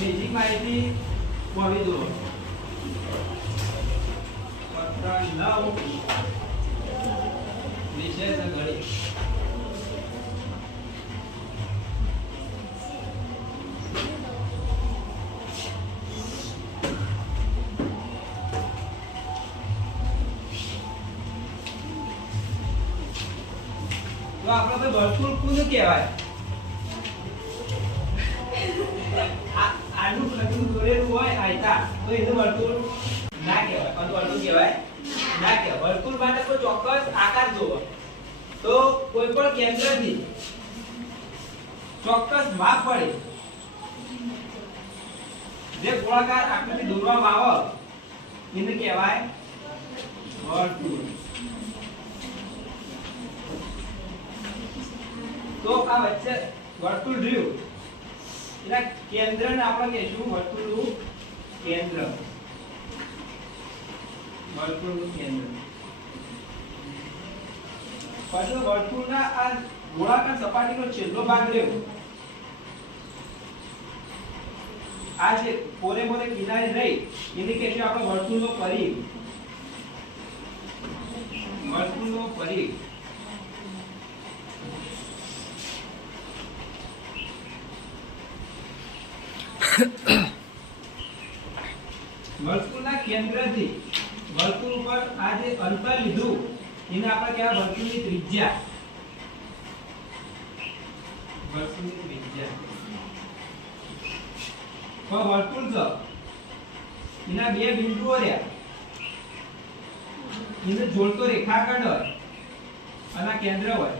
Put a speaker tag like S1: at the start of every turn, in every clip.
S1: Basic માહિતી હોવી દો પત્ર નવ છે ગણિત તો આપણે વર્તુળ કુંજ કહેવાય આનું ખડું દોરેલું હોય આયતા તો એને વર્તુળ ના કહેવાય પણ વર્તુળ કહેવાય, ના કહેવાય. વર્તુળ માટે કોઈ ચોક્કસ આકાર જોવો. તો કોઈ પણ કેન્દ્રથી ચોક્કસ માપ પડે. જે ગોળાકાર આકૃતિ દોરવામાં આવે, એને કહેવાય વર્તુળ. તો આ વચ્ચે વર્તુળ રહ્યું. એના કેન્દ્રને આપણે કહીશું વર્તુળનું કેન્દ્ર. વર્તુળનું કેન્દ્ર. પછી વર્તુળના આ ગોળાકાર સપાટીનો છેલ્લો ભાગ રહ્યો. આ જે કોરે મોરે કિનારે રહી, એને કહેશું આપણે વર્તુળનો પરિઘ. વર્તુળનો પરિઘ. વર્તુળના કેન્દ્રથી વર્તુળ ઉપર આ જે અંતર લીધું, એને આપણે કહેવાય વર્તુળની ત્રિજ્યા. વર્તુળની ત્રિજ્યા. વર્તુળ છે એના બે બિંદુઓ રહ્યા. એને જોડતો રેખાખંડ હોય અને કેન્દ્ર હોય.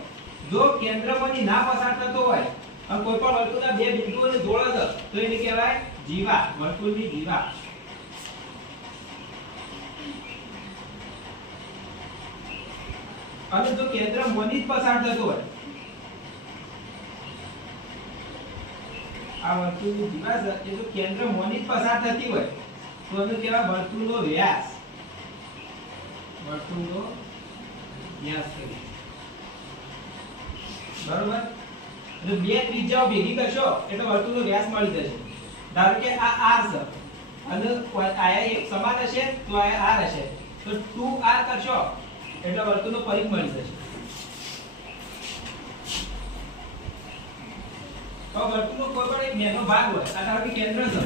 S1: જો કેન્દ્રમાંથી ના પસાર થતો હોય અને કોઈ પણ વર્તુળના બે બિંદુઓને જોડે છે, તો એને કહેવાય જીવા, વર્તુળની જીવા અને જો કેન્દ્ર મોની જ પસાર થતો હોય, આ વર્તુળની જીવા છે, એ જો કેન્દ્ર મોની જ પસાર થતી હોય, તો એને કહેવાય વર્તુળનો વ્યાસ. વર્તુળનો વ્યાસ કરી બરોબર? જો બે ત્રિજ્યાઓ ભેગી કરશો, એટલે વર્તુળનો વ્યાસ મળી જશે. ધારો કે આ r છે. અને આયા એક સમાન હશે, તો આયા r હશે. તો 2r કરશો, એટલે વર્તુળનો પરિઘ મળી જશે. તો વર્તુળનો કોઈ પણ એક નાનો ભાગ હોય, આ ધારો કે કેન્દ્ર છે.